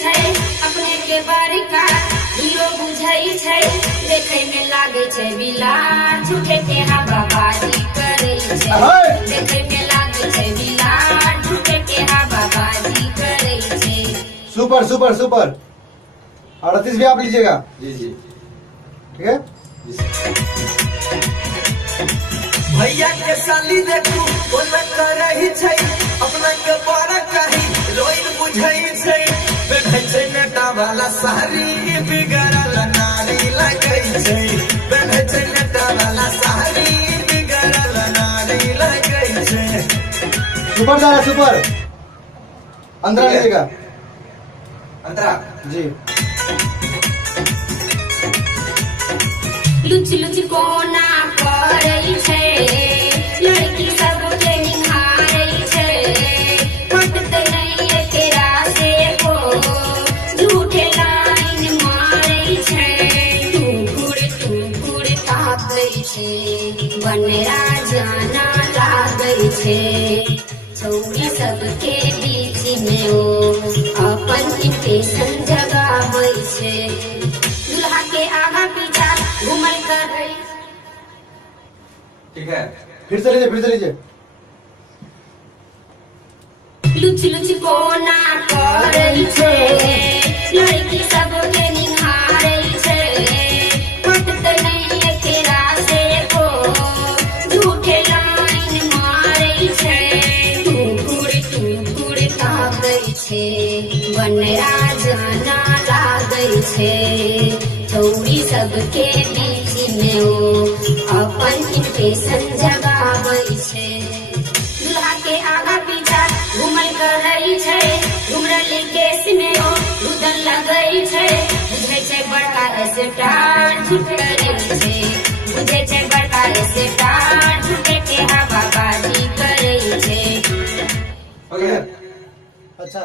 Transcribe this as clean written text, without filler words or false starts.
छै, अपने के बड़का हीरो बुझै छै, देखे में लागे छै बिलार, झूठे के हवाबाजी करे छै, देखे में लागे छै बिलार, झूठे के हवाबाजी करे छै। Super super super. 38 भी आप लीजिएगा। जी जी ठीक है। भैया के साली देखू बोले करही छै, अपना के बड़ा कही रोइन बुझै छै, बैठै छै नेता वाला सारी बिगड़ल नारी लगै छै, बैठै छै नेता वाला सारी बिगड़ल नारी लगै छै। सुपर दादा सुपर। अंदर लीजिएगा। अंतरा जी। लुच लुच कोना पड़ै छै, लड़की सबके निहारै छै, पटत नहीं एकरा से को, झूठे लाइन मारै छै, टुकुर ताकै छै, बनरा जाना लागै छै, छौरी सबके बीच में ओ अपन इंटेंशन जगाबै छै, दुल्हा के आगा पीछा घूमल करे। ठीक है। फिर से लीजिए। लुच लुच कोना पड़ै छै, लड़की सबके निहारै छै, पटत नहीं एकरा से को, झूठे लाइन मारै छै, टुकुर ताकै छै, बनरा जाना लागै छै, छौरी सबके बीच में ओ अपन इंटेंशन जगाबै छै, दुल्हा के आगा पीछा घूमल करै छै, घुमरल केस में ओ रुदन लगै छै, बुझै छै बड़का स्टार झूठ करै छै, बुझै छै बड़का स्टार झूठे के हवाबाजी करै छै। हो गया। अच्छा।